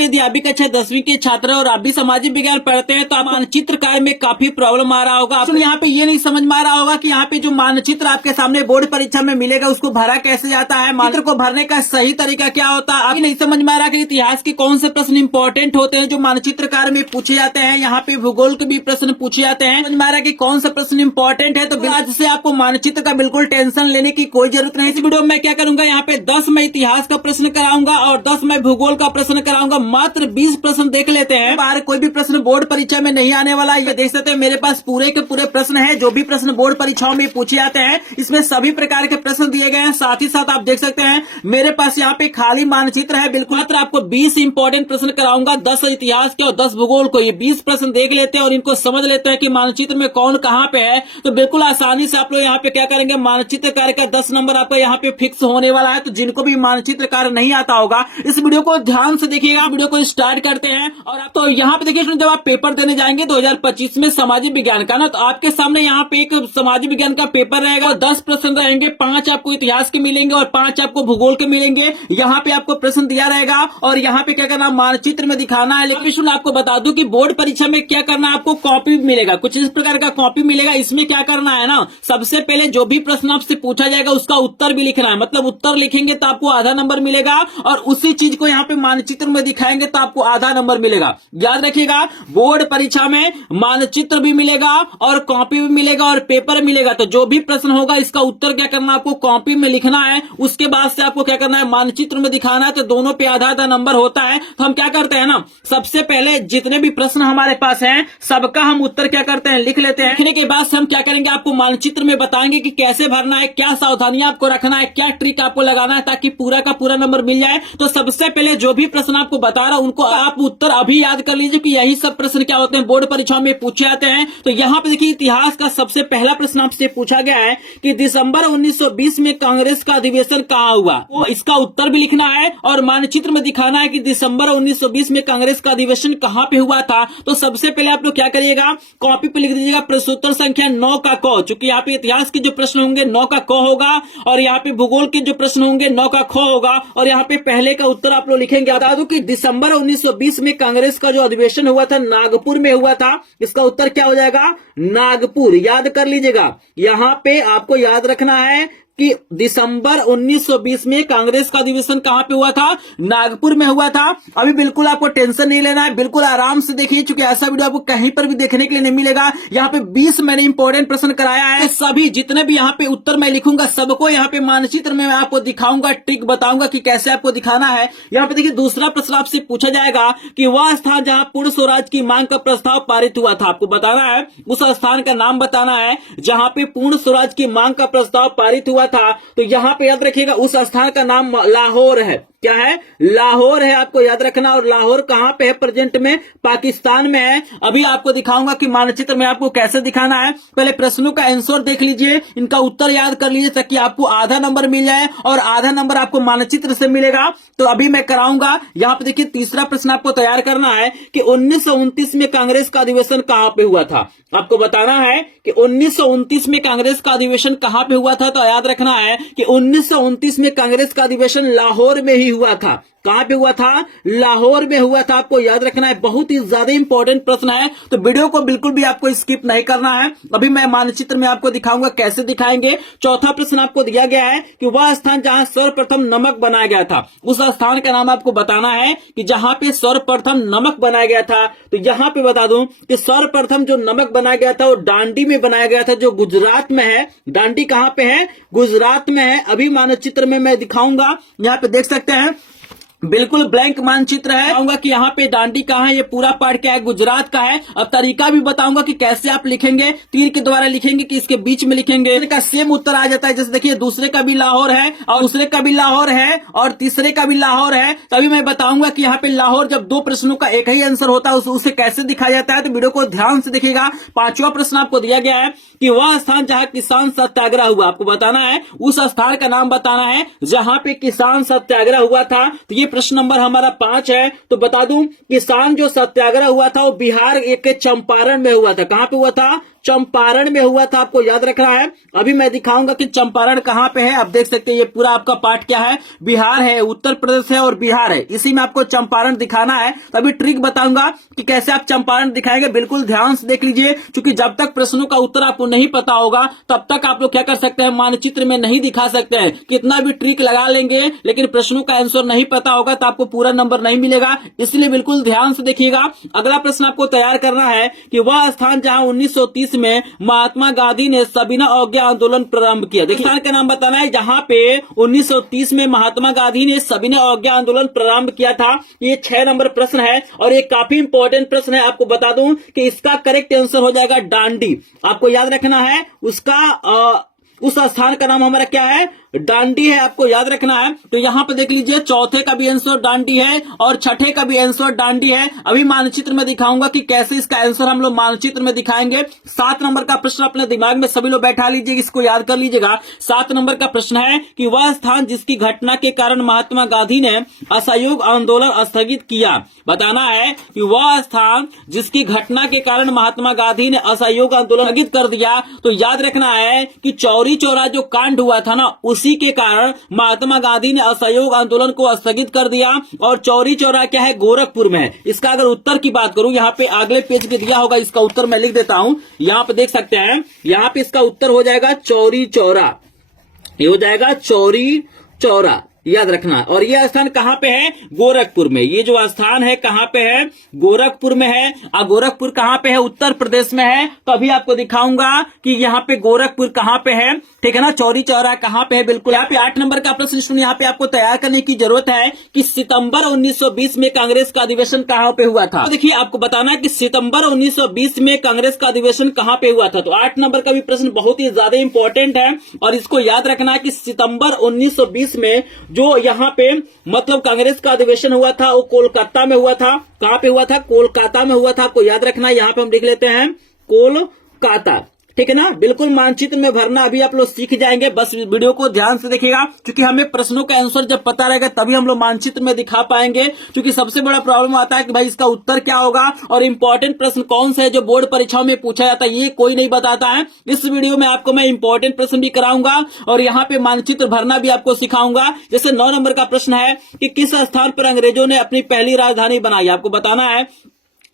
Student, यदि आप भी कक्षा 10वीं के छात्र और आप भी सामाजिक विज्ञान पढ़ते हैं तो आप मानचित्र कार्य में काफी प्रॉब्लम आ रहा होगा। आपको यहाँ पे ये नहीं समझ में आ रहा होगा कि यहाँ पे जो मानचित्र आपके सामने बोर्ड परीक्षा में मिलेगा उसको भरा कैसे जाता है, मानचित्र को भरने का सही तरीका क्या होता है। अभी नहीं समझ में आ रहा कि इतिहास के कौन से प्रश्न इंपॉर्टेंट होते हैं जो मानचित्र कार्य में पूछे जाते हैं। यहाँ पे भूगोल के भी प्रश्न पूछे जाते हैं। समझ में आ रहा कि कौन सा प्रश्न इंपॉर्टेंट है। तो आज से आपको मानचित्र का बिल्कुल टेंशन लेने की कोई जरूरत नहीं। इस वीडियो में मैं क्या करूंगा, यहाँ पे 10 मैं इतिहास का प्रश्न कराऊंगा और 10 मैं भूगोल का प्रश्न कराऊंगा। मात्र 20 प्रश्न देख लेते हैं। बाहर कोई भी प्रश्न बोर्ड परीक्षा में नहीं आने वाला है। ये देख सकते हैं मेरे पास पूरे के पूरे प्रश्न है जो भी प्रश्न बोर्ड परीक्षाओं में पूछे जाते हैं। इसमें सभी प्रकार के प्रश्न दिए गए हैं। साथ ही साथ आप देख सकते हैं मेरे पास यहाँ पे खाली मानचित्र है। बिल्कुल मात्र आपको 20 इंपॉर्टेंट प्रश्न कराऊंगा, 10 इतिहास के और 10 भूगोल को। ये 20 प्रश्न देख लेते हैं और इनको समझ लेते हैं कि मानचित्र में कौन कहाँ पे है। तो बिल्कुल आसानी से आप लोग यहाँ पे क्या करेंगे, मानचित्र कार्य का 10 नंबर आपको यहाँ पे फिक्स होने वाला है। तो जिनको भी मानचित्र कार्य नहीं आता होगा इस वीडियो को ध्यान से देखिएगा। वीडियो को स्टार्ट करते हैं। और आप तो यहाँ पे देखिए, जब आप पेपर देने जाएंगे 2025 में सामाजिक विज्ञान का ना, तो आपके सामने यहाँ पे एक सामाजिक विज्ञान का पेपर रहेगा। 10 प्रश्न रहेंगे, 5 आपको इतिहास के मिलेंगे और 5 आपको भूगोल के मिलेंगे। यहाँ पे आपको प्रश्न दिया रहेगा और यहाँ पे क्या करना, मानचित्र में दिखाना है। लेकिन आपको बता दूं कि बोर्ड परीक्षा में क्या करना है, आपको कॉपी मिलेगा, कुछ इस प्रकार का कॉपी मिलेगा। इसमें क्या करना है ना, सबसे पहले जो भी प्रश्न आपसे पूछा जाएगा उसका उत्तर भी लिखना है। मतलब उत्तर लिखेंगे तो आपको आधा नंबर मिलेगा और उसी चीज को यहाँ पे मानचित्र में दिखाएंगे तो आपको आधा नंबर मिलेगा। याद रखिएगा, बोर्ड परीक्षा में मानचित्र भी मिलेगा और कॉपी भी मिलेगा और पेपर मिलेगा। तो जो भी प्रश्न होगा इसका उत्तर क्या करना, आपको कॉपी में लिखना है। उसके बाद से आपको क्या करना है, मानचित्र में दिखाना है। तो दोनों पे आधा आधा नंबर होता है। तो हम क्या करते हैं ना, सबसे पहले जितने भी प्रश्न हमारे पास हैं सबका हम उत्तर क्या करते हैं, लिख लेते हैं। लिखने के बाद से हम क्या करेंगे, आपको मानचित्र में बताएंगे कि कैसे भरना है, क्या सावधानियां आपको रखना है, क्या ट्रिक आपको लगाना है ताकि पूरा का पूरा नंबर मिल जाए। तो सबसे पहले जो भी प्रश्न आपको बता रहा हूं उनको आप उत्तर अभी याद कर लीजिए कि यही सब प्रश्न क्या होते हैं, बोर्ड परीक्षाओं में पूछे जाते हैं। तो यहाँ पे देखिए, इतिहास का सबसे पहला प्रश्न आपसे पूछा गया है कि दिसंबर 1920 में कांग्रेस का अधिवेशन कहाँ हुआ। तो इसका उत्तर भी लिखना है और मानचित्र में दिखाना है कि दिसंबर 1920 में कांग्रेस का अधिवेशन कहाँ पे हुआ था। तो सबसे पहले आप लोग क्या करिएगा, कॉपी पे लिख दीजिएगा प्रश्नोत्तर संख्या 9 का क, चूंकि यहाँ पे इतिहास के जो प्रश्न होंगे 9 का क होगा और यहाँ पे भूगोल के जो प्रश्न होंगे 9 का ख होगा। और यहाँ पे पहले का उत्तर आप लोग लिखेंगे। बता दूं कि दिसंबर 1920 में कांग्रेस का जो अधिवेशन हुआ था नागपुर में हुआ था। इसका उत्तर क्या हो जाएगा, नागपुर। याद कर लीजिएगा, यहाँ पे आपको याद रखना है कि दिसंबर 1920 में कांग्रेस का अधिवेशन कहां पे हुआ था, नागपुर में हुआ था। अभी बिल्कुल आपको टेंशन नहीं लेना है, बिल्कुल आराम से देखिए, क्योंकि ऐसा वीडियो आपको कहीं पर भी देखने के लिए नहीं मिलेगा। यहाँ पे 20 मैंने इंपॉर्टेंट प्रश्न कराया है। सभी जितने भी यहाँ पे उत्तर मैं लिखूंगा सबको यहाँ पे मानचित्र में मैं आपको दिखाऊंगा, ट्रिक बताऊंगा कि कैसे आपको दिखाना है। यहाँ पे देखिए, दूसरा प्रश्न आपसे पूछा जाएगा कि वह स्थान जहां पूर्ण स्वराज की मांग का प्रस्ताव पारित हुआ था। आपको बताना है, उस स्थान का नाम बताना है जहां पे पूर्ण स्वराज की मांग का प्रस्ताव पारित हुआ था। तो यहां पे याद रखिएगा, उस स्थान का नाम लाहौर है। क्या है, लाहौर है, आपको याद रखना। और लाहौर कहां पे है, प्रेजेंट में पाकिस्तान में है। अभी आपको दिखाऊंगा कि मानचित्र में आपको कैसे दिखाना है। पहले प्रश्नों का आंसर देख लीजिए, इनका उत्तर याद कर लीजिए ताकि आपको आधा नंबर मिल जाए और आधा नंबर आपको मानचित्र से मिलेगा। तो अभी मैं कराऊंगा। यहाँ पे देखिए, तीसरा प्रश्न आपको तैयार करना है कि 1929 में कांग्रेस का अधिवेशन कहां पे हुआ था। आपको बताना है कि 1929 में कांग्रेस का अधिवेशन कहां पे हुआ था। तो याद रखना है कि 1929 में कांग्रेस का अधिवेशन लाहौर में ही हुआ था। कहां पे हुआ था, लाहौर में हुआ था। आपको याद रखना है, बहुत ही ज्यादा इंपॉर्टेंट प्रश्न है। तो वीडियो को बिल्कुल भी आपको स्किप नहीं करना है। अभी मैं मानचित्र में आपको दिखाऊंगा कैसे दिखाएंगे। चौथा प्रश्न आपको दिया गया है कि वह स्थान जहां सर्वप्रथम नमक बनाया गया था, उस स्थान का नाम आपको बताना है कि जहां पे सर्वप्रथम नमक बनाया गया था। तो यहां पे बता दूं कि सर्वप्रथम जो नमक बनाया गया था वो दांडी में बनाया गया था, जो गुजरात में है। दांडी कहां पे है, गुजरात में है। अभी मानचित्र में मैं दिखाऊंगा, यहाँ पे देख सकते हैं बिल्कुल ब्लैंक मानचित्र है। बताऊंगा कि यहाँ पे दांडी कहाँ है, ये पूरा पार्ट क्या है, गुजरात का है। अब तरीका भी बताऊंगा कि कैसे आप लिखेंगे, तीर के द्वारा लिखेंगे कि इसके बीच में लिखेंगे। इसका सेम उत्तर आ जाता है। जैसे देखिए, दूसरे का भी लाहौर है और दूसरे का भी लाहौर है और तीसरे का भी लाहौर है। तभी मैं बताऊंगा कि यहाँ पे लाहौर, जब 2 प्रश्नों का एक ही आंसर होता है उसे कैसे दिखाया जाता है। तो वीडियो को ध्यान से देखिएगा। 5वां प्रश्न आपको दिया गया है कि वह स्थान जहां किसान सत्याग्रह हुआ। आपको बताना है, उस स्थान का नाम बताना है जहां पे किसान सत्याग्रह हुआ था। तो ये प्रश्न नंबर हमारा 5 है। तो बता दूं, किसान जो सत्याग्रह हुआ था वो बिहार एक के चंपारण में हुआ था। कहां पे हुआ था? चंपारण में हुआ था, आपको याद रखना है। अभी मैं दिखाऊंगा कि चंपारण कहां पे है। आप देख सकते हैं ये पूरा आपका पार्ट क्या है, बिहार है, उत्तर प्रदेश है और बिहार है, इसी में आपको चंपारण दिखाना है। तो अभी ट्रिक बताऊंगा कि कैसे आप चंपारण दिखाएंगे, बिल्कुल ध्यान से देख लीजिए, क्योंकि जब तक प्रश्नों का उत्तर आपको नहीं पता होगा तब तक आप लोग क्या कर सकते हैं, मानचित्र में नहीं दिखा सकते हैं। कितना भी ट्रिक लगा लेंगे लेकिन प्रश्नों का आंसर नहीं पता होगा तो आपको पूरा नंबर नहीं मिलेगा, इसलिए बिल्कुल ध्यान से देखिएगा। अगला प्रश्न आपको तैयार करना है कि वह स्थान जहां 1930 में महात्मा गांधी ने सविनय अवज्ञा आंदोलन प्रारंभ किया। देखिए स्थान का नाम बताना है जहां पे 1930 में महात्मा गांधी ने सविनय अवज्ञा आंदोलन प्रारंभ किया था। ये 6 नंबर प्रश्न है और ये काफी इंपॉर्टेंट प्रश्न है। आपको बता दूं कि इसका करेक्ट आंसर हो जाएगा डांडी। आपको याद रखना है उसका उस स्थान का नाम हमारा क्या है, डांडी है, आपको याद रखना है। तो यहां पर देख लीजिए, चौथे का भी आंसर डांडी है और छठे का भी आंसर डांडी है। अभी मानचित्र में दिखाऊंगा कि कैसे इसका आंसर हम लोग मानचित्र में दिखाएंगे। 7 नंबर का प्रश्न अपने दिमाग में सभी लोग बैठा लीजिए, इसको याद कर लीजिएगा। 7 नंबर का प्रश्न है कि वह स्थान जिसकी घटना के कारण महात्मा गांधी ने असहयोग आंदोलन स्थगित किया। बताना है कि वह स्थान जिसकी घटना के कारण महात्मा गांधी ने असहयोग आंदोलन स्थगित कर दिया। तो याद रखना है कि चौरी चौरा जो कांड हुआ था ना, उसी के कारण महात्मा गांधी ने असहयोग आंदोलन को स्थगित कर दिया। और चौरी चौरा क्या है, गोरखपुर में है। इसका अगर उत्तर की बात करूं, यहाँ पे अगले पेज पे दिया होगा, इसका उत्तर मैं लिख देता हूं। यहाँ पे देख सकते हैं, यहाँ पे इसका उत्तर हो जाएगा चौरी चौरा। ये हो जाएगा चौरी चौरा, याद रखना। और यह स्थान कहां पे है, गोरखपुर में। ये जो स्थान है कहां पे है, गोरखपुर में है। और गोरखपुर कहां पे है, उत्तर प्रदेश में है। तो अभी आपको दिखाऊंगा कि यहाँ पे गोरखपुर कहां पे है, ठीक है ना, चौरी चौरा कहां पे है। बिल्कुल यहाँ पे 8 नंबर का प्रश्न यहाँ पे आपको तैयार करने की जरूरत है कि सितंबर 1920 में कांग्रेस का अधिवेशन कहां पे हुआ था। तो देखिए आपको बताना है कि सितंबर 1920 में कांग्रेस का अधिवेशन कहां पे हुआ था। तो 8 नंबर का भी प्रश्न बहुत ही ज्यादा इंपॉर्टेंट है और इसको याद रखना है कि सितंबर 1920 में जो यहाँ पे मतलब कांग्रेस का अधिवेशन हुआ था वो कोलकाता में हुआ था। कहां पे हुआ था, कोलकाता में हुआ था। आपको याद रखना है, यहाँ पे हम लिख लेते हैं कोलकाता, ठीक है ना। बिल्कुल मानचित्र में भरना अभी आप लोग सीख जाएंगे, बस वीडियो को ध्यान से देखिएगा, क्योंकि हमें प्रश्नों का आंसर जब पता रहेगा तभी हम लोग मानचित्र में दिखा पाएंगे। क्योंकि सबसे बड़ा प्रॉब्लम आता है कि भाई इसका उत्तर क्या होगा और इंपॉर्टेंट प्रश्न कौन सा है जो बोर्ड परीक्षाओं में पूछा जाता है, ये कोई नहीं बताता है। इस वीडियो में आपको मैं इंपॉर्टेंट प्रश्न भी कराऊंगा और यहाँ पे मानचित्र भरना भी आपको सिखाऊंगा। जैसे 9 नंबर का प्रश्न है कि किस स्थान पर अंग्रेजों ने अपनी पहली राजधानी बनाई। आपको बताना है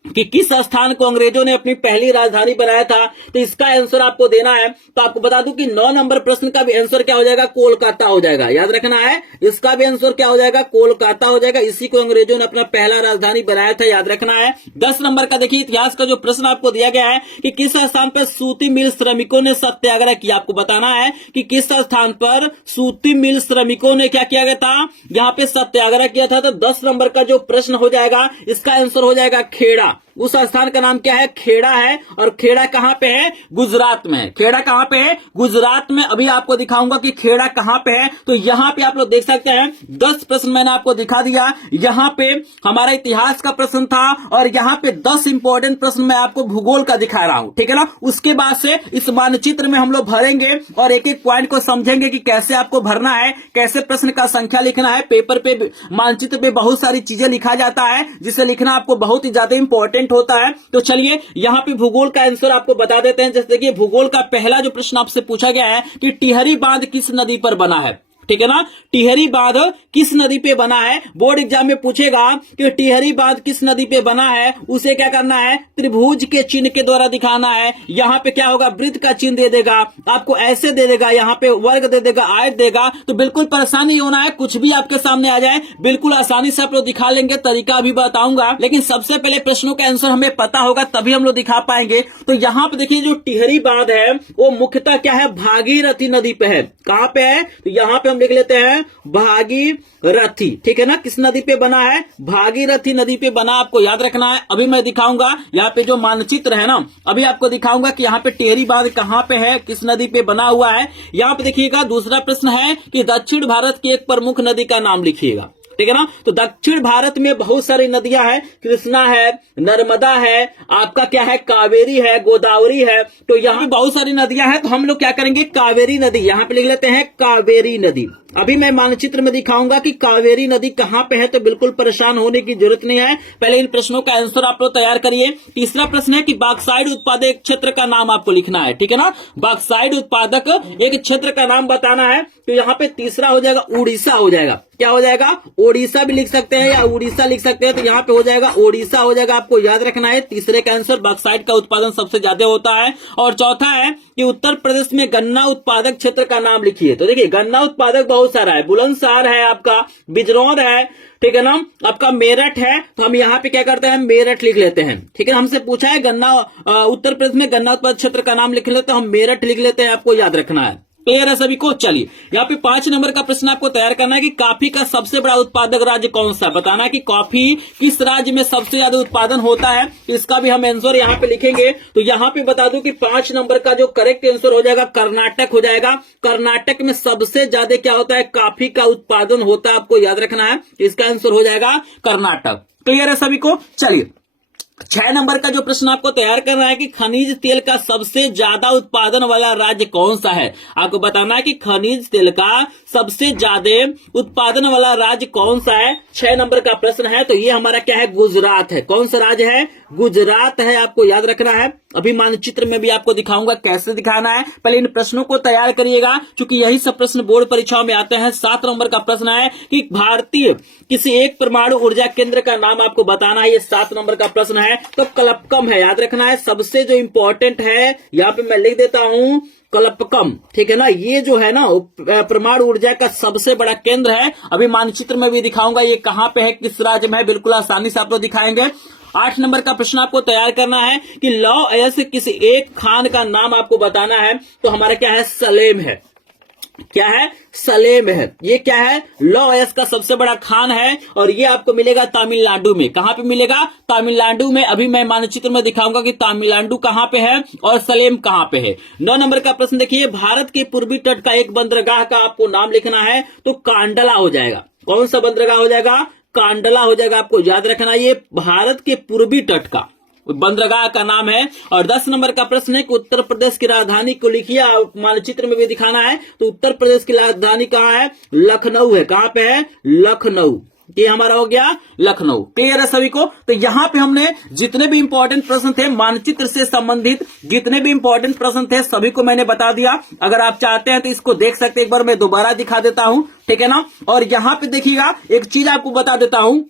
कि किस स्थान को अंग्रेजों ने अपनी पहली राजधानी बनाया था। तो इसका आंसर आपको देना है। तो आपको बता दूं कि 9 नंबर प्रश्न का भी आंसर क्या हो जाएगा, कोलकाता हो जाएगा। याद रखना है, इसका भी आंसर क्या हो जाएगा, कोलकाता हो जाएगा। इसी को अंग्रेजों ने अपना पहला राजधानी बनाया था, याद रखना है। 10 नंबर का देखिए, इतिहास का जो प्रश्न आपको दिया गया है कि किस स्थान पर सूती मिल श्रमिकों ने सत्याग्रह किया। आपको बताना है कि किस स्थान पर सूती मिल श्रमिकों ने क्या किया गया था, यहाँ पे सत्याग्रह किया था। तो 10 नंबर का जो प्रश्न हो जाएगा इसका आंसर हो जाएगा खेड़ा। उस स्थान का नाम क्या है, खेड़ा है। और खेड़ा कहां पे है, गुजरात में। खेड़ा कहां पे है, गुजरात में। अभी आपको दिखाऊंगा कि खेड़ा कहां पे है। तो यहां पे आप लोग देख सकते हैं 10 प्रश्न मैंने आपको दिखा दिया। यहां पे हमारा इतिहास का प्रश्न था और यहां पे 10 इंपॉर्टेंट प्रश्न मैं आपको भूगोल का दिखा रहा हूं, ठीक है ना। उसके बाद से इस मानचित्र में हम लोग भरेंगे और एक एक पॉइंट को समझेंगे कि कैसे आपको भरना है, कैसे प्रश्न का संख्या लिखना है। पेपर पे, मानचित्र पे बहुत सारी चीजें लिखा जाता है जिसे लिखना आपको बहुत ही ज्यादा इंपॉर्टेंट होता है। तो चलिए यहाँ पे भूगोल का आंसर आपको बता देते हैं। जैसे देखिए भूगोल का पहला जो प्रश्न आपसे पूछा गया है कि टिहरी बांध किस नदी पर बना है, ठीक है ना। टिहरी बांध किस नदी पे बना है, बोर्ड एग्जाम में पूछेगा कि टिहरी बांध किस नदी पे बना है। उसे क्या करना है, त्रिभुज के चिन्ह के द्वारा दिखाना है। यहाँ पे क्या होगा, वृत्त का चिन्ह दे देगा, आपको ऐसे दे देगा, यहाँ पे वर्ग दे देगा, आयत देगा। तो बिल्कुल परेशान नहीं होना है, कुछ भी आपके सामने आ जाए बिल्कुल आसानी से आप लोग दिखा लेंगे। तरीका भी बताऊंगा, लेकिन सबसे पहले प्रश्नों के आंसर हमें पता होगा तभी हम लोग दिखा पाएंगे। तो यहाँ पे देखिए जो टिहरी बांध है वो मुख्यतः क्या है, भागीरथी नदी पे है। कहां पे है, तो यहाँ पे हम लिख लेते हैं भागीरथी, ठीक है ना। किस नदी पे बना है, भागीरथी नदी पे बना, आपको याद रखना है। अभी मैं दिखाऊंगा यहाँ पे जो मानचित्र है ना, अभी आपको दिखाऊंगा कि यहाँ पे टिहरी बांध कहां पे है, किस नदी पे बना हुआ है। यहाँ पे देखिएगा दूसरा प्रश्न है कि दक्षिण भारत की एक प्रमुख नदी का नाम लिखिएगा। ठीक है ना। तो दक्षिण भारत में बहुत सारी नदियां हैं, कृष्णा है, नर्मदा है, आपका क्या है कावेरी है, गोदावरी है। तो यहाँ पे बहुत सारी नदियां हैं, तो हम लोग क्या करेंगे कावेरी नदी यहाँ पे लिख लेते हैं, कावेरी नदी। अभी मैं मानचित्र में दिखाऊंगा कि कावेरी नदी कहां पे है, तो बिल्कुल परेशान होने की जरूरत नहीं है। पहले इन प्रश्नों का आंसर आप लोग तैयार करिए। तीसरा प्रश्न है कि बॉक्साइट उत्पादक क्षेत्र का नाम आपको लिखना है, ठीक है ना। बॉक्साइट उत्पादक एक क्षेत्र का नाम बताना है। तो यहाँ पे तीसरा हो जाएगा उड़ीसा हो जाएगा। क्या हो जाएगा, ओडिशा भी लिख सकते हैं या उड़ीसा लिख सकते हैं, तो यहाँ पे हो जाएगा ओडिशा हो जाएगा। आपको याद रखना है तीसरे का आंसर बॉक्साइट का उत्पादन सबसे ज्यादा होता है। और चौथा है कि उत्तर प्रदेश में गन्ना उत्पादक क्षेत्र का नाम लिखिए। तो देखिए गन्ना उत्पादक बहुत सारा है, बुलंदशहर है, आपका बिजनौर है, ठीक है ना, आपका मेरठ है। तो हम यहाँ पे क्या करते हैं, मेरठ लिख लेते हैं, ठीक है। हमसे पूछा है गन्ना उत्तर प्रदेश में गन्ना उत्पादक क्षेत्र का नाम लिख लेते हैं, हम मेरठ लिख लेते हैं, आपको याद रखना है। क्लियर है सभी को। चलिए यहाँ पे 5 नंबर का प्रश्न आपको तैयार करना है कि कॉफी का सबसे बड़ा उत्पादक राज्य कौन सा है। बताना है कि कॉफी किस राज्य में सबसे ज्यादा उत्पादन होता है, इसका भी हम आंसर यहाँ पे लिखेंगे। तो यहाँ पे बता दूं कि 5 नंबर का जो करेक्ट आंसर हो जाएगा कर्नाटक हो जाएगा। कर्नाटक में सबसे ज्यादा क्या होता है, कॉफी का उत्पादन होता है, आपको याद रखना है। इसका आंसर हो जाएगा कर्नाटक। क्लियर है सभी को। चलिए 6 नंबर का जो प्रश्न आपको तैयार करना है कि खनिज तेल का सबसे ज्यादा उत्पादन वाला राज्य कौन सा है। आपको बताना है कि खनिज तेल का सबसे ज्यादा उत्पादन वाला राज्य कौन सा है। 6 नंबर का प्रश्न है। तो ये हमारा क्या है, गुजरात है। कौन सा राज्य है, गुजरात है, आपको याद रखना है। अभी मानचित्र में भी आपको दिखाऊंगा कैसे दिखाना है। पहले इन प्रश्नों को तैयार करिएगा क्योंकि यही सब प्रश्न बोर्ड परीक्षाओं में आते हैं। 7 नंबर का प्रश्न है कि भारतीय किसी एक परमाणु ऊर्जा केंद्र का नाम आपको बताना है। ये 7 नंबर का प्रश्न है। तो कलपकम है, याद रखना है। सबसे जो इंपॉर्टेंट है यहाँ पे मैं लिख देता हूं कलपकम, ठीक है ना। ये जो है ना परमाणु ऊर्जा का सबसे बड़ा केंद्र है। अभी मानचित्र में भी दिखाऊंगा ये कहां पे है, किस राज्य में है, बिल्कुल आसानी से आप लोग दिखाएंगे। 8 नंबर का प्रश्न आपको तैयार करना है कि लौह अयस्क किसी एक खान का नाम आपको बताना है। तो हमारा क्या है, सलेम है। क्या है, सलेम है। ये क्या है, लौह अयस्क का सबसे बड़ा खान है और ये आपको मिलेगा तमिलनाडु में। कहां पे मिलेगा, तमिलनाडु में। अभी मैं मानचित्र में दिखाऊंगा कि तमिलनाडु कहां पे है और सलेम कहां पे है। 9 नंबर का प्रश्न देखिए, भारत के पूर्वी तट का एक बंदरगाह का आपको नाम लिखना है। तो कांडला हो जाएगा। कौन सा बंदरगाह हो जाएगा, कांडला हो जाएगा। आपको याद रखना ये भारत के पूर्वी तट का बंदरगाह का नाम है। और 10 नंबर का प्रश्न है कि उत्तर प्रदेश की राजधानी को लिखिए। मानचित्र में भी दिखाना है। तो उत्तर प्रदेश की राजधानी कहाँ है, लखनऊ है। कहां पे है, लखनऊ। ये हमारा हो गया लखनऊ। क्लियर है सभी को। तो यहाँ पे हमने जितने भी इंपॉर्टेंट प्रश्न थे मानचित्र से संबंधित, जितने भी इंपॉर्टेंट प्रश्न थे सभी को मैंने बता दिया। अगर आप चाहते हैं तो इसको देख सकते हैं, एक बार मैं दोबारा दिखा देता हूं, ठीक है ना। और यहाँ पे देखिएगा एक चीज आपको बता देता हूं,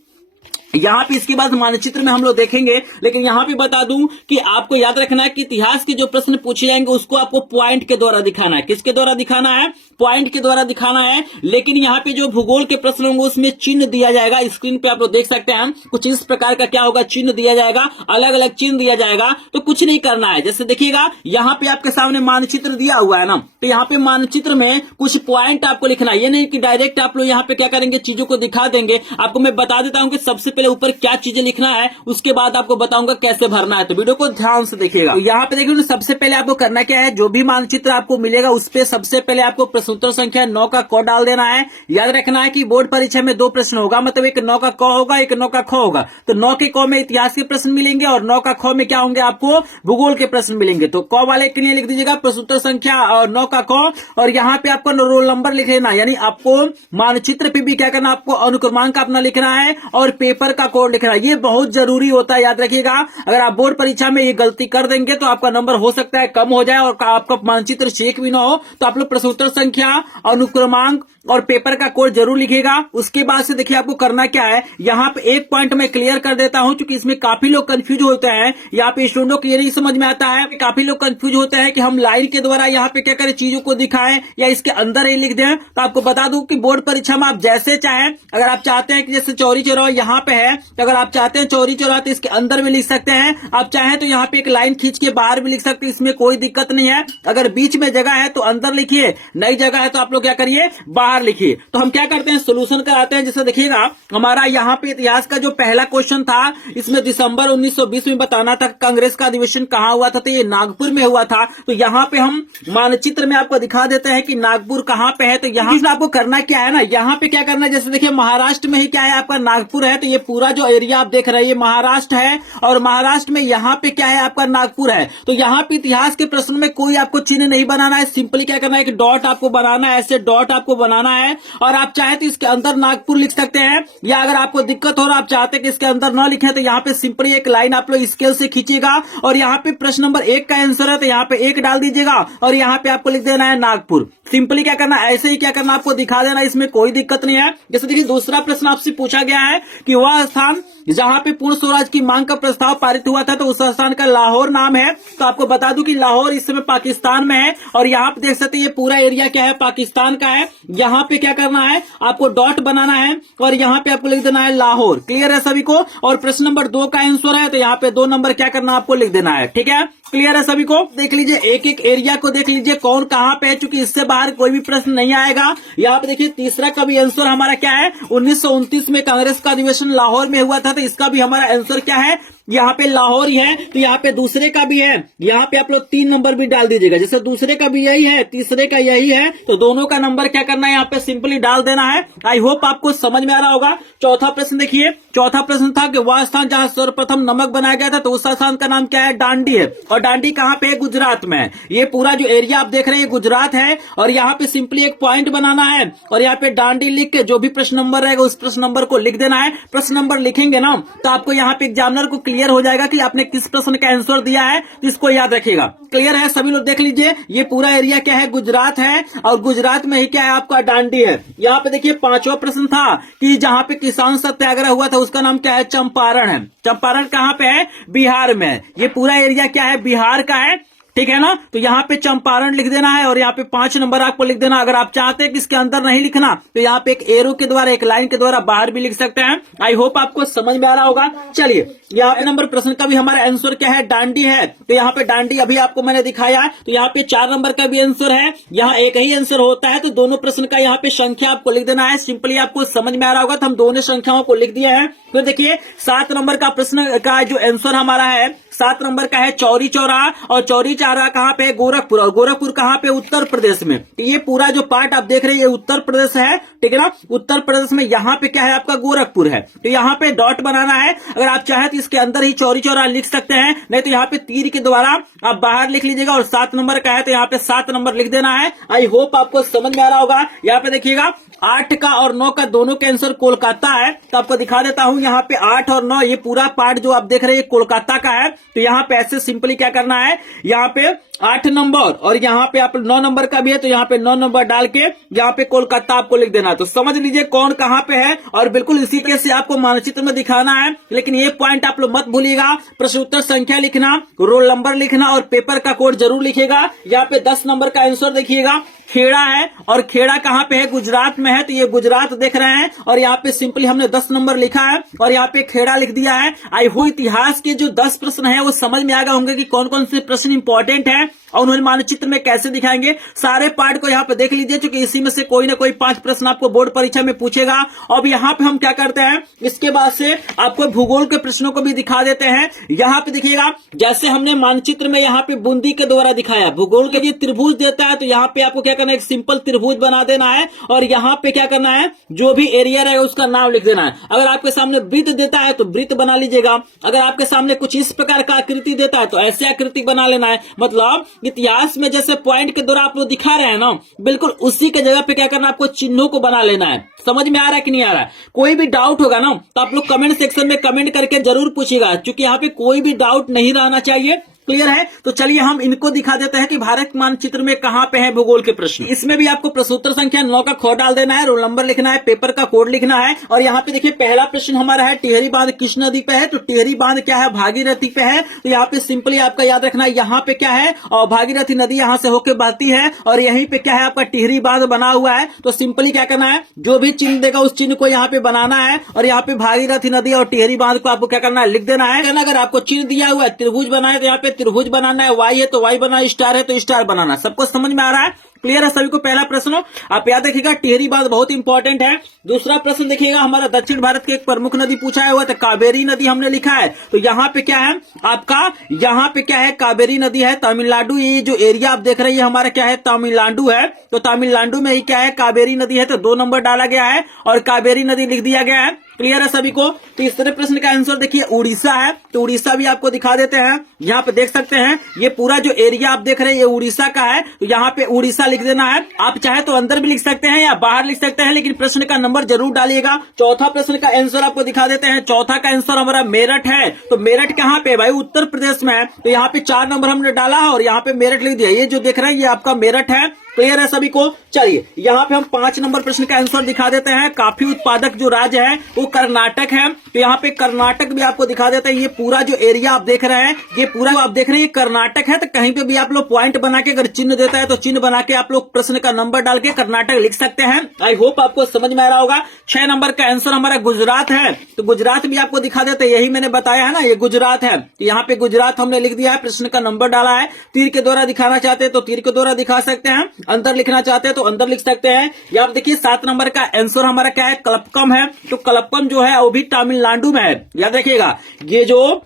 यहाँ पे इसके बाद मानचित्र में हम लोग देखेंगे, लेकिन यहाँ पे बता दूं कि आपको याद रखना है कि इतिहास के जो प्रश्न पूछे जाएंगे उसको आपको पॉइंट के द्वारा दिखाना है। किसके द्वारा दिखाना है, पॉइंट के द्वारा दिखाना है। लेकिन यहाँ पे जो भूगोल के प्रश्न होंगे उसमें चिन्ह दिया जाएगा। स्क्रीन पे आप लोग देख सकते हैं कुछ इस प्रकार का क्या होगा, चिन्ह दिया जाएगा, अलग अलग चिन्ह दिया जाएगा। तो कुछ नहीं करना है। जैसे देखिएगा यहाँ पे आपके सामने मानचित्र दिया हुआ है ना, तो यहाँ पे मानचित्र में कुछ पॉइंट आपको लिखना है। ये नहीं कि डायरेक्ट आप लोग यहाँ पे क्या करेंगे, चीजों को दिखा देंगे। आपको मैं बता देता हूँ कि सबसे पहले ऊपर क्या चीजें लिखना है, उसके बाद आपको बताऊंगा कैसे भरना है। तो वीडियो को ध्यान से देखिएगा। तो यहाँ पे देखिए सबसे पहले आपको करना क्या है, जो भी मानचित्र आपको मिलेगा उस पे सबसे पहले आपको प्रश्नोत्तर संख्या 9 का क डाल देना है। याद रखना है कि बोर्ड परीक्षा में 2 प्रश्न होगा, मतलब एक 9 का क होगा, एक 9 का ख होगा। तो 9 के क में इतिहास के प्रश्न मिलेंगे और 9 का ख में क्या होंगे, आपको भूगोल के प्रश्न मिलेंगे। तो क वाले के लिए लिख दीजिएगा प्रश्नोत्तर संख्या और 9 का क, और यहाँ पे आपको रोल नंबर लिख लेना। यानी आपको मानचित्र पे भी क्या करना, आपको अनुक्रमांक अपना लिखना है और पेपर का कोड लिखना है। ये बहुत जरूरी होता है, याद रखिएगा। अगर आप बोर्ड परीक्षा में ये गलती कर देंगे तो आपका नंबर हो सकता है कम हो जाए और आपका मानचित्र चेक भी ना हो। तो आप लोग प्रश्नोत्तर संख्या, अनुक्रमांक और पेपर का कोड जरूर लिखिएगा। उसके बाद से देखिए आपको करना क्या है, यहाँ पे एक पॉइंट मैं क्लियर कर देता हूं क्योंकि इसमें काफी लोग कंफ्यूज होते हैं। यहाँ पे स्टूडेंटों को ये नहीं समझ में आता है, काफी लोग कंफ्यूज होते हैं कि हम लाइन के द्वारा यहाँ पे क्या करें, चीजों को दिखाएं या इसके अंदर ही लिख दें। तो आपको बता दूं कि बोर्ड परीक्षा में आप जैसे चाहें, अगर आप चाहते हैं कि जैसे चौरी चौराहा यहाँ पे है, तो अगर आप चाहते हैं चौरी चौराहा तो इसके अंदर भी लिख सकते हैं। आप चाहें तो यहाँ पे एक लाइन खींच के बाहर भी लिख सकते हैं, इसमें कोई दिक्कत नहीं है। अगर बीच में जगह है तो अंदर लिखिए, नई जगह है तो आप लोग क्या करिए, बाहर बार लिखिए। तो हम क्या करते हैं, सोल्यूशन कराते हैं। जैसे देखिएगा हमारा यहाँ पे इतिहास का जो पहला क्वेश्चन था, इसमें दिसंबर 1920 में बताना था कांग्रेस का अधिवेशन कहाँ हुआ था, तो ये नागपुर में हुआ था। तो यहाँ पे हम मानचित्र में आपको दिखा देते हैं कि नागपुर कहाँ पे है। तो यहाँ पे आपको करना क्या है ना, यहाँ पे क्या करना है, जैसे देखिए महाराष्ट्र में ही क्या है आपका नागपुर है। तो ये पूरा जो एरिया आप देख रहे हैं ये महाराष्ट्र है, और महाराष्ट्र में यहाँ पे क्या है आपका नागपुर है। तो यहाँ पे इतिहास के प्रश्न में कोई आपको चिन्ह नहीं बनाना है, सिंपली क्या करना है कि डॉट आपको बनाना है, ऐसे डॉट आपको बनाना है। और आप चाहे तो इसके अंदर नागपुर लिख सकते हैं, या अगर आपको दिक्कत हो रहा आप चाहते हैं कि इसके अंदर न लिखे, तो यहाँ पे सिंपली एक लाइन आप लोग स्केल से खींचिएगा, और यहाँ पे प्रश्न नंबर 1 का आंसर है तो यहाँ पे 1 डाल दीजिएगा, और यहाँ पे आपको लिख देना है नागपुर। सिंपली क्या करना है, ऐसे ही क्या करना आपको दिखा देना, इसमें कोई दिक्कत नहीं है। जैसे देखिए दूसरा प्रश्न आपसे पूछा गया है कि वह स्थान जहां पे पूर्ण स्वराज की मांग का प्रस्ताव पारित हुआ था, तो उस स्थान का लाहौर नाम है। तो आपको बता दूं कि लाहौर इस समय पाकिस्तान में है, और यहाँ पे देख सकते हैं ये पूरा एरिया क्या है, पाकिस्तान का है। यहाँ पे क्या करना है, आपको डॉट बनाना है, और यहाँ पे आपको लिख देना है लाहौर। क्लियर है सभी को। और प्रश्न नंबर 2 का आंसर है, तो यहाँ पे 2 नंबर क्या करना आपको लिख देना है। ठीक है, क्लियर है सभी को। देख लीजिए एक एक एरिया को देख लीजिए कौन कहाँ पे है, चूंकि इससे बाहर कोई भी प्रश्न नहीं आएगा। यहाँ पे देखिए तीसरा का भी आंसर हमारा क्या है, 1929 में कांग्रेस का अधिवेशन लाहौर में हुआ था, तो इसका भी हमारा आंसर क्या है, यहाँ पे लाहौर ही है। तो यहाँ पे दूसरे का भी है, यहाँ पे आप लोग 3 नंबर भी डाल दीजिएगा। जैसे दूसरे का भी यही है, तीसरे का यही है, तो दोनों का नंबर क्या करना है, यहाँ पे सिंपली डाल देना है। आई होप आपको समझ में आ रहा होगा। चौथा प्रश्न देखिए, चौथा प्रश्न था कि वह स्थान जहां सर्वप्रथम नमक बनाया गया था, तो उस स्थान का नाम क्या है, डांडी है। और डांडी कहाँ पे है, गुजरात में है। ये पूरा जो एरिया आप देख रहे हैं गुजरात है, और यहाँ पे सिंपली एक पॉइंट बनाना है, और यहाँ पे डांडी लिख के जो भी प्रश्न नंबर रहेगा उस प्रश्न नंबर को लिख देना है। प्रश्न नंबर लिखेंगे ना तो आपको यहाँ पे एग्जामिनर को क्लियर हो जाएगा कि आपने किस प्रश्न का आंसर दिया है, इसको याद रखिएगा। क्लियर है सभी लोग। देख लीजिए ये पूरा एरिया क्या है, गुजरात है, और गुजरात में ही क्या है आपका डांडी है। यहाँ पे देखिए 5वां प्रश्न था कि जहाँ पे किसान सत्याग्रह हुआ था उसका नाम क्या है, चंपारण है। चंपारण कहाँ पे है, बिहार में। ये पूरा एरिया क्या है, बिहार का है। ठीक है ना। तो यहाँ पे चंपारण लिख देना है, और यहाँ पे 5 नंबर आपको लिख देना। अगर आप चाहते हैं कि इसके अंदर नहीं लिखना तो यहाँ पे एक एरो के द्वारा, एक लाइन के द्वारा बाहर भी लिख सकते हैं। आई होप आपको समझ में आ रहा होगा। चलिए यहाँ पे नंबर प्रश्न का भी हमारा आंसर क्या है, डांडी है। तो यहाँ पे डांडी अभी आपको मैंने दिखाया, तो यहाँ पे 4 नंबर का भी आंसर है। यहाँ एक ही आंसर होता है, तो दोनों प्रश्न का यहाँ पे संख्या आपको लिख देना है। सिंपली आपको समझ में आ रहा होगा, तो हम दोनों संख्याओं को लिख दिए हैं। तो देखिए 7 नंबर का प्रश्न का जो आंसर हमारा है, 7 नंबर का है चौरी चौराहा, और चौरी चौराहा कहाँ पे है, गोरखपुर। और गोरखपुर कहाँ पे, उत्तर प्रदेश में। तो ये पूरा जो पार्ट आप देख रहे हैं ये उत्तर प्रदेश है। ठीक है ना, उत्तर प्रदेश में यहाँ पे क्या है आपका, गोरखपुर है। तो यहाँ पे डॉट बनाना है। अगर आप चाहें तो इसके अंदर ही चौरी चौराहा लिख सकते हैं, नहीं तो यहाँ पे तीर के द्वारा आप बाहर लिख लीजिएगा। और 7 नंबर का है तो यहाँ पे 7 नंबर लिख देना है। आई होप आपको समझ में आ रहा होगा। यहाँ पे देखिएगा 8 का और 9 का दोनों के आंसर कोलकाता है। तो आपको दिखा देता हूं, यहाँ पे 8 और 9 ये पूरा पार्ट जो आप देख रहे हैं कोलकाता का है। तो यहाँ पे ऐसे सिंपली क्या करना है, यहाँ पे 8 नंबर और यहाँ पे आप 9 नंबर का भी है, तो यहाँ पे 9 नंबर डाल के यहाँ पे कोलकाता आपको लिख देना। तो समझ लीजिए कौन कहाँ पे है, और बिल्कुल इसी तरह से आपको मानचित्र में दिखाना है। लेकिन ये पॉइंट आप लोग मत भूलिएगा, प्रश्न उत्तर संख्या लिखना, रोल नंबर लिखना, और पेपर का कोड जरूर लिखेगा। यहाँ पे 10 नंबर का आंसर देखिएगा, खेड़ा है। और खेड़ा कहाँ पे है, गुजरात में है। तो ये गुजरात देख रहे हैं, और यहाँ पे सिंपली हमने 10 नंबर लिखा है और यहाँ पे खेड़ा लिख दिया है। आई होप इतिहास के जो 10 प्रश्न है वो समझ में आ गए होंगे कि कौन कौन से प्रश्न इंपॉर्टेंट है और उन्होंने मानचित्र में कैसे दिखाएंगे। सारे पार्ट को यहाँ पे देख लीजिए, क्योंकि इसी में से कोई ना कोई 5 प्रश्न आपको बोर्ड परीक्षा में पूछेगा। अब यहाँ पे हम क्या करते हैं, इसके बाद से आपको भूगोल के प्रश्नों को भी दिखा देते हैं। यहाँ पे देखिएगा, जैसे हमने मानचित्र में यहाँ पे बूंदी के द्वारा दिखाया, भूगोल के लिए त्रिभुज देता है, तो यहाँ पे आपको क्या करना है, एक सिंपल त्रिभुज बना देना है। और यहाँ पे क्या करना है, जो भी एरिया रहेगा उसका नाम लिख देना है। अगर आपके सामने वृत्त देता है तो वृत्त बना लीजिएगा। अगर आपके सामने कुछ इस प्रकार का आकृति देता है तो ऐसे आकृति बना लेना है। मतलब इतिहास में जैसे पॉइंट के द्वारा आप लोग दिखा रहे हैं ना, बिल्कुल उसी के जगह पे क्या करना है, आपको चिन्हों को बना लेना है। समझ में आ रहा है कि नहीं आ रहा है? कोई भी डाउट होगा ना तो आप लोग कमेंट सेक्शन में कमेंट करके जरूर पूछिएगा, क्योंकि यहाँ पे कोई भी डाउट नहीं रहना चाहिए। क्लियर है? तो चलिए हम इनको दिखा देते हैं कि भारत मानचित्र में कहां पे है भूगोल के प्रश्न। इसमें भी आपको प्रश्नोत्तर संख्या 9 का ख डाल देना है, रोल नंबर लिखना है, पेपर का कोड लिखना है। और यहाँ पे देखिए पहला प्रश्न हमारा है, टिहरी बांध किस नदी पे है, तो टिहरी बांध क्या है, भागीरथी पे है। तो यहाँ पे सिंपली आपका याद रखना है, यहाँ पे क्या है, और भागीरथी नदी यहाँ से होकर बहती है, और यहीं पे क्या है आपका टिहरी बांध बना हुआ है। तो सिंपली क्या करना है, जो भी चिन्ह देगा उस चिन्ह को यहाँ पे बनाना है, और यहाँ पे भागीरथी नदी और टिहरी बांध को आपको क्या करना है, लिख देना है। अगर आपको चिन्ह दिया हुआ है त्रिभुज बनाए तो यहाँ पे त्रिभुज बनाना है, वाई है तो वाई बनाना, स्टार है तो स्टार बनाना। सबको समझ में आ रहा है? क्लियर है सभी को पहला प्रश्न। आप याद रखिएगा टिहरी बांध बहुत इंपॉर्टेंट है। दूसरा प्रश्न देखिएगा हमारा दक्षिण भारत की एक प्रमुख नदी पूछा है, हुआ तो कावेरी नदी हमने लिखा है। तो यहाँ पे क्या है आपका, यहाँ पे क्या है कावेरी नदी है। तमिलनाडु, ये जो एरिया आप देख रहे हैं ये हमारा क्या है तमिलनाडु है। तो तमिलनाडु में ही क्या है कावेरी नदी है, तो 2 नंबर डाला गया है और कावेरी नदी लिख दिया गया है। क्लियर है सभी को। तीसरे प्रश्न का आंसर देखिए उड़ीसा है, तो उड़ीसा भी आपको दिखा देते हैं। यहाँ पे देख सकते हैं ये पूरा जो एरिया आप देख रहे हैं ये उड़ीसा का है, तो यहाँ पे उड़ीसा लिख देना है। आप चाहे तो अंदर भी लिख सकते हैं या बाहर लिख सकते हैं, लेकिन प्रश्न का नंबर जरूर डालिएगा। चौथा प्रश्न का आंसर आपको दिखा देते हैं। चौथा का आंसर हमारा मेरठ है। तो मेरठ कहाँ पे भाई, उत्तर प्रदेश में है। तो यहाँ पे 4 नंबर हमने डाला है और यहाँ पे मेरठ लिख दिया। ये जो देख रहे हैं ये आपका मेरठ है। क्लियर है सभी को। चलिए यहाँ पे हम 5 नंबर प्रश्न का आंसर दिखा देते हैं। काफी उत्पादक जो राज्य है वो कर्नाटक है। तो यहाँ पे कर्नाटक भी आपको दिखा देते हैं। ये पूरा जो एरिया आप देख रहे हैं ये पूरा आप देख रहे हैं कर्नाटक है। तो कहीं पे भी आप लोग पॉइंट बना के अगर चिन्ह देता है तो चिन्ह बना के आप लोग प्रश्न का नंबर डाल के कर्नाटक लिख सकते हैं। आई होप आपको समझ में आ रहा होगा। 6 नंबर का आंसर हमारा गुजरात है। तो गुजरात भी आपको दिखा देते हैं, यही मैंने बताया है ना, ये गुजरात है। तो यहाँ पे गुजरात हमने लिख दिया है, प्रश्न का नंबर डाला है। तीर के द्वारा दिखाना चाहते हैं तो तीर के द्वारा दिखा सकते हैं, अंदर लिखना चाहते हैं तो अंदर लिख सकते हैं। या आप देखिए 7 नंबर का आंसर हमारा क्या है कलपकम है। तो कलपकम जो है वो भी तमिलनाडु में है। याद रखिएगा ये जो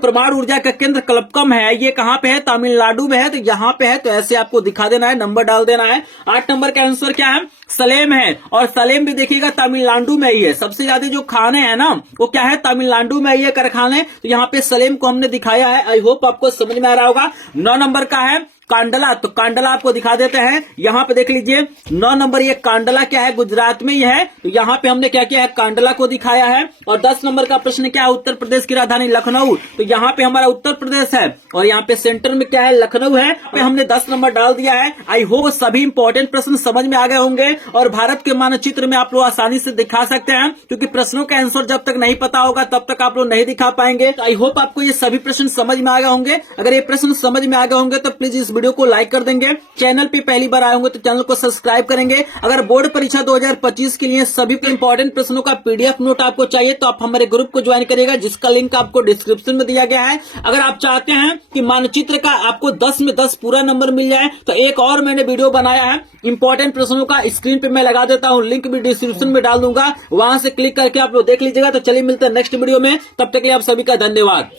परमाणु ऊर्जा का केंद्र कलपकम है ये कहाँ पे है, तमिलनाडु में है। तो यहाँ पे है, तो ऐसे आपको दिखा देना है, नंबर डाल देना है। 8 नंबर का आंसर क्या है, सलेम है। और सलेम भी देखिएगा तमिलनाडु में ही है। सबसे ज्यादा जो खाने हैं ना वो क्या है तमिलनाडु में ही है कारखाने। तो यहाँ पे सलेम को हमने दिखाया है। आई होप आपको समझ में आ रहा होगा। 9 नंबर का है कांडला। तो कांडला आपको दिखा देते हैं। यहाँ पे देख लीजिए 9 नंबर, ये कांडला क्या है गुजरात में ही है। तो यहाँ पे हमने क्या किया है कांडला को दिखाया है। और 10 नंबर का प्रश्न क्या है, उत्तर प्रदेश की राजधानी लखनऊ। तो यहाँ पे हमारा उत्तर प्रदेश है और यहाँ पे सेंटर में क्या है लखनऊ है। यहाँ पे हमने 10 नंबर डाल दिया है। आई होप सभी इंपॉर्टेंट प्रश्न समझ में आ गए होंगे और भारत के मानचित्र में आप लोग आसानी से दिखा सकते हैं, क्योंकि प्रश्नों का आंसर जब तक नहीं पता होगा तब तक आप लोग नहीं दिखा पाएंगे। आई होप आपको ये सभी प्रश्न समझ में आ गए होंगे। अगर ये प्रश्न समझ में आ गए होंगे तो प्लीज इस वीडियो को लाइक कर देंगे। चैनल पे पहली बार आए होंगे तो चैनल को सब्सक्राइब करेंगे। अगर बोर्ड परीक्षा 2025 के लिए सभी इंपॉर्टेंट प्रश्नों का पीडीएफ नोट आपको चाहिए तो आप हमारे ग्रुप को ज्वाइन करिएगा, जिसका लिंक आपको डिस्क्रिप्शन में दिया गया है। अगर आप चाहते हैं कि मानचित्र का आपको 10 में 10 पूरा नंबर मिल जाए तो एक और मैंने वीडियो बनाया है इंपॉर्टेंट प्रश्नों का, स्क्रीन पे मैं लगा देता हूं, लिंक भी डिस्क्रिप्शन में डाल दूंगा, वहां से क्लिक करके आप लोग देख लीजिएगा। तो चलिए मिलते हैं नेक्स्ट वीडियो में, तब तक के लिए आप सभी का धन्यवाद।